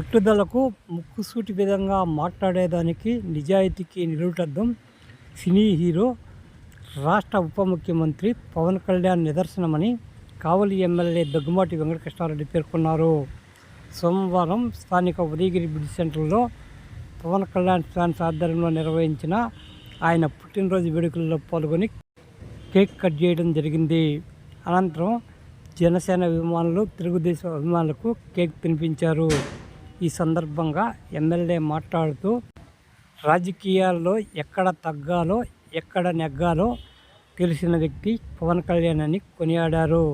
పట్టుదలకు ముక్కుసూటి విధంగా మాట్లాడేదానికి నిజాయితీకి నిలుటద్దం cine hero రాష్ట్ర ఉప ముఖ్యమంత్రి పవన్ కళ్యాణ్ నిదర్శనమని కావలి ఎమ్మెల్యే దగ్గుమాటి వెంకటకృష్ణారెడ్డి పేర్కొన్నారు. సోమవారం స్థానిక ఉదయగిరి బ్రిడ్జ్ సెంటర్లో పవన్ కళ్యాణ్ ఫ్యాన్స్ ఆధ్వర్యంలో నిర్వహించిన ఆయన పుట్టినరోజు వేడుకల్లో పాల్గొని కేక్ కట్ చేయడం జరిగింది. అనంతరం జనసేన అభిమానులు తెలుగుదేశం అభిమానులకు కేక్ తినిపించారు. ఈ సందర్భంగా ఎమ్మెల్యే మాట్లాడుతూ రాజకీయాల్లో ఎక్కడ తగ్గాలో ఎక్కడ నెగ్గాలో తెలిసిన వ్యక్తి పవన్ కళ్యాణ్ అని కొనియాడారు.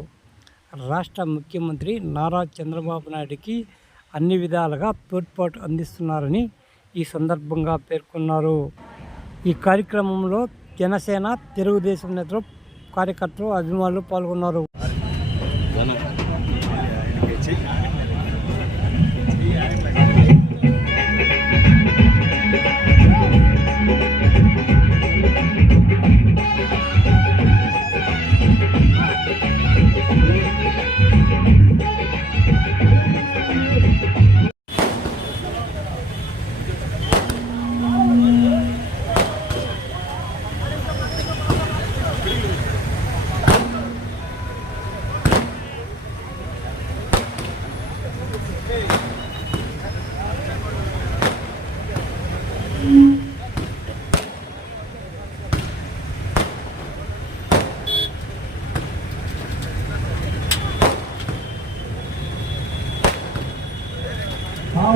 రాష్ట్ర ముఖ్యమంత్రి నారా చంద్రబాబు నాయుడికి అన్ని విధాలుగా తోడ్పాటు అందిస్తున్నారని ఈ సందర్భంగా పేర్కొన్నారు. ఈ కార్యక్రమంలో జనసేన తెలుగుదేశం నేతలు కార్యకర్తలు అభిమానులు పాల్గొన్నారు.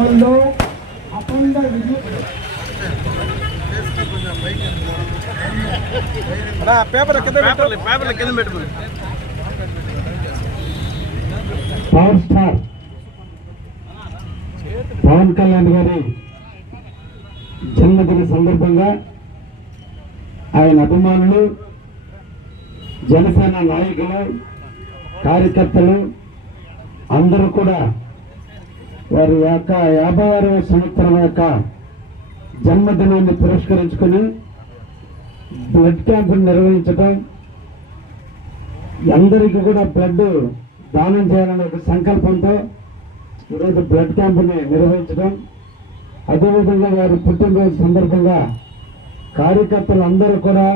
అఖండ పవర్ స్టార్ పవన్ కళ్యాణ్ గారి జన్మదిన సందర్భంగా ఆయన అభిమానులు జనసేన నాయకులు కార్యకర్తలు అందరూ కూడా వారి యొక్క యాభై ఆరవ సంవత్సరం యొక్క జన్మదినాన్ని పురస్కరించుకొని బ్లడ్ క్యాంపును నిర్వహించడం అందరికీ కూడా బ్లడ్ దానం చేయాలనే ఒక సంకల్పంతో ఈరోజు బ్లడ్ క్యాంపుని నిర్వహించడం అదేవిధంగా వారి పుట్టినరోజు సందర్భంగా కార్యకర్తలు అందరూ కూడా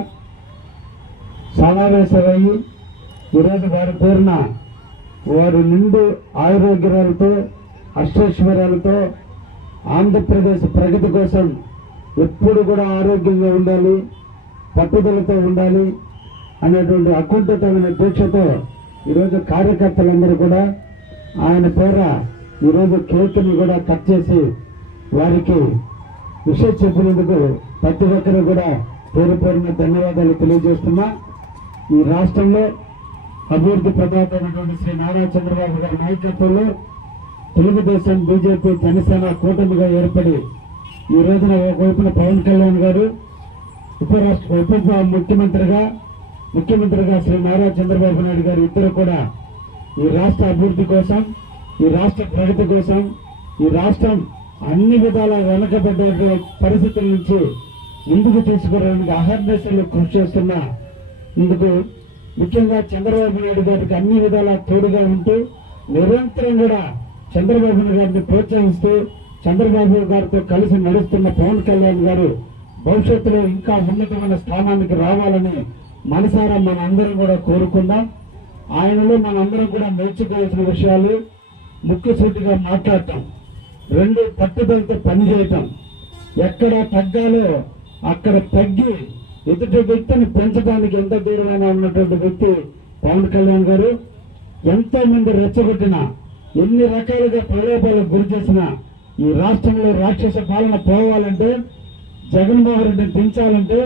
సమావేశమయ్యి ఈరోజు వారి పేరున వారు నిండు ఆరోగ్యాలతో అష్టైశ్వర్యాలతో ఆంధ్రప్రదేశ్ ప్రగతి కోసం ఎప్పుడు కూడా ఆరోగ్యంగా ఉండాలి పట్టుదలతో ఉండాలి అనేటువంటి అకుంఠితమైన దీక్షతో ఈరోజు కార్యకర్తలందరూ కూడా ఆయన పేర ఈరోజు కేకుని కూడా కట్ చేసి వారికి విషయం చెప్పినందుకు ప్రతి ఒక్కరు కూడా పేరు పేరున ధన్యవాదాలు తెలియజేస్తున్నా. ఈ రాష్ట్రంలో అభివృద్ధి ప్రదాతైనటువంటి శ్రీ నారా చంద్రబాబు గారి నాయకత్వంలో తెలుగుదేశం బీజేపీ జనసేన కూటమిగా ఏర్పడి ఈ రోజున ఒకవైపున పవన్ కళ్యాణ్ గారు ఉపరాష్ట్ర ఉప ముఖ్యమంత్రిగా ముఖ్యమంత్రిగా శ్రీ నారా చంద్రబాబు నాయుడు గారు ఇద్దరు కూడా ఈ రాష్ట్ర అభివృద్ధి కోసం ఈ రాష్ట్ర ప్రగతి కోసం ఈ రాష్ట్రం అన్ని విధాల వెనకబడ్డ పరిస్థితుల నుంచి ముందుకు తీసుకురావడానికి అహర్నిశలు కృషి చేస్తున్న ఇందుకు ముఖ్యంగా చంద్రబాబు నాయుడు గారికి అన్ని విధాల తోడుగా ఉంటూ నిరంతరం కూడా చంద్రబాబు గారిని ప్రోత్సహిస్తూ చంద్రబాబు గారితో కలిసి నడుస్తున్న పవన్ కళ్యాణ్ గారు భవిష్యత్తులో ఇంకా ఉన్నతమైన స్థానానికి రావాలని మనసారా మన అందరం కూడా కోరుకుందాం. ఆయనలో మనందరం కూడా నేర్చుకోవాల్సిన విషయాలు ముక్కుసూటిగా మాట్లాడటం రెండు పట్టుదలతో పనిచేయటం. ఎక్కడ తగ్గాలో అక్కడ తగ్గి ఎదుటి వ్యక్తిని పెంచడానికి ఎంత దూరమైనా ఉన్నటువంటి వ్యక్తి పవన్ కళ్యాణ్ గారు. ఎంతో మంది రెచ్చగొట్టిన ఎన్ని రకాలుగా ప్రలోభాలకు గురి చేసిన ఈ రాష్ట్రంలో రాక్షస పాలన పోవాలంటే జగన్మోహన్ రెడ్డిని దించాలంటే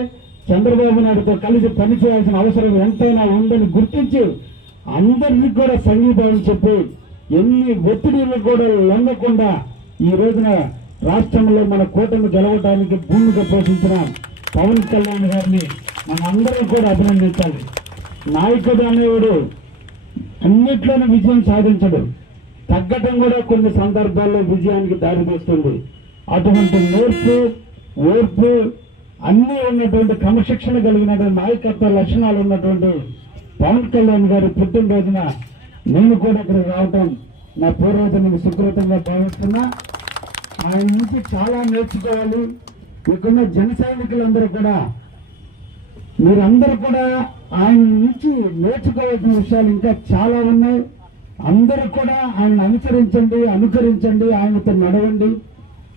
చంద్రబాబు నాయుడుతో కలిసి పనిచేయాల్సిన అవసరం ఎంతైనా ఉందని గుర్తించి అందరికీ కూడా సంఘీభావం చెప్పి ఎన్ని ఒత్తిడిలు కూడా లొంగకుండా ఈ రోజున రాష్ట్రంలో మన కూటమి గెలవడానికి భూమిక పోషించిన పవన్ కళ్యాణ్ గారిని మనందరం కూడా అభినందించాలి. నాయకుడు అనేవాడు అన్నిట్లోనూ విజయం సాధించడు. తగ్గటం కూడా కొన్ని సందర్భాల్లో విజయానికి దారితీస్తుంది అటువంటి నేర్పు ఓర్పు అన్నీ ఉన్నటువంటి క్రమశిక్షణ కలిగినటువంటి నాయకత్వ లక్షణాలు ఉన్నటువంటి పవన్ కళ్యాణ్ గారి పుట్టినరోజున నేను కూడా ఇక్కడ రావటం నా పూర్వజన్మ సుకృతంగా భావిస్తున్నా. ఆయన నుంచి చాలా నేర్చుకోవాలి. ఇక్కడున్న జన సైనికులందరూ కూడా మీరందరూ కూడా ఆయన నుంచి నేర్చుకోవాల్సిన విషయాలు ఇంకా చాలా ఉన్నాయి. అందరూ కూడా ఆయన అనుసరించండి అనుకరించండి ఆయనతో నడవండి.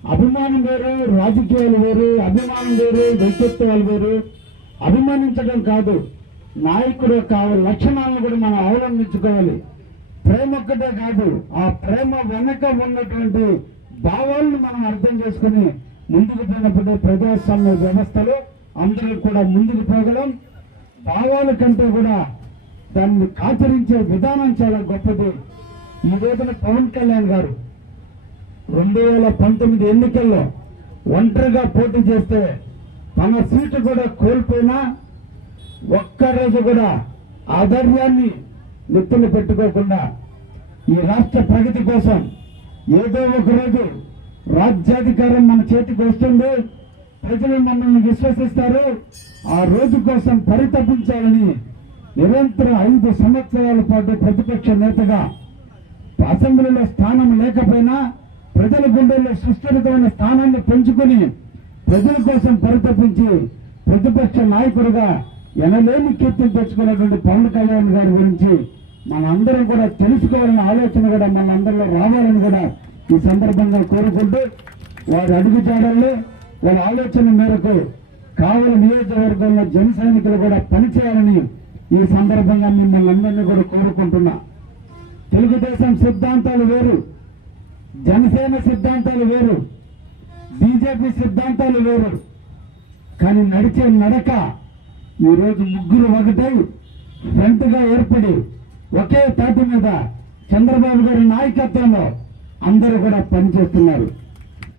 అభిమానం వేరు రాజకీయాలు వేరు అభిమానం వేరు వ్యక్తిత్వాలు వేరు. అభిమానించడం కాదు నాయకుడు కావాలి లక్షణాలను కూడా మనం అవలంబించుకోవాలి. ప్రేమ ఒక్కటే కాదు ఆ ప్రేమ వెనక ఉన్నటువంటి భావాలను మనం అర్థం చేసుకుని ముందుకు పోయినప్పుడు ప్రజాస్వామ్య వ్యవస్థలో అందరూ కూడా ముందుకు పోగలం. భావాల కంటే కూడా దాన్ని ఆచరించే విధానం చాలా గొప్పది. ఈ రోజున పవన్ కళ్యాణ్ గారు రెండు వేల పంతొమ్మిది ఎన్నికల్లో ఒంటరిగా పోటీ చేస్తే తన సీటు కూడా కోల్పోయినా ఒక్కరోజు కూడా ఆధర్యాన్ని నెత్తిన పెట్టుకోకుండా ఈ రాష్ట్ర ప్రగతి కోసం ఏదో ఒక రోజు రాజ్యాధికారం మన చేతికి వస్తుంది. ప్రజలు మనల్ని విశ్వసిస్తారు. ఆ రోజు కోసం పరితపించాలని నిరంతరం ఐదు సంవత్సరాల పాటు ప్రతిపక్ష నేతగా అసెంబ్లీలో స్థానం లేకపోయినా ప్రజల గుండెల్లో సుస్థిరతమైన స్థానాన్ని పెంచుకుని ప్రజల కోసం పరితపించి ప్రతిపక్ష నాయకుడిగా ఎనలేని కీర్తిని తెచ్చుకున్నటువంటి పవన్ కళ్యాణ్ గారి గురించి మనందరం కూడా తెలుసుకోవాలనే ఆలోచన కూడా మనందరిలో రావాలని కూడా ఈ సందర్భంగా కోరుకుంటూ వారి అడుగుజాడల్లో వారి ఆలోచన మేరకు కావలి నియోజకవర్గంలో జన సైనికులు కూడా పనిచేయాలని ఈ సందర్భంగా మిమ్మల్ని అందరినీ కూడా కోరుకుంటున్నా. తెలుగుదేశం సిద్ధాంతాలు వేరు. జనసేన సిద్ధాంతాలు వేరు. బీజేపీ సిద్ధాంతాలు వేరు. కానీ నడిచే నడక ఈరోజు ముగ్గురు ఒకటై ఫ్రంట్గా ఏర్పడి ఒకే తాటి మీద చంద్రబాబు గారి నాయకత్వంలో అందరూ కూడా పనిచేస్తున్నారు.